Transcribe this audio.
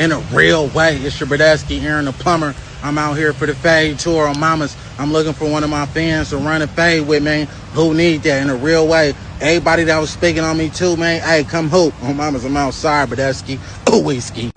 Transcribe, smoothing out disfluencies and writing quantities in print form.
in a real way. It's your Bradesky, Aaron the Plumber. I'm out here for the fade tour on Mamas. I'm looking for one of my fans to run a fade with, man. Who need that in a real way? Everybody that was speaking on me too, man. Hey, come hoop. On Mamas, I'm outside, Bradesky. Ooh, whiskey.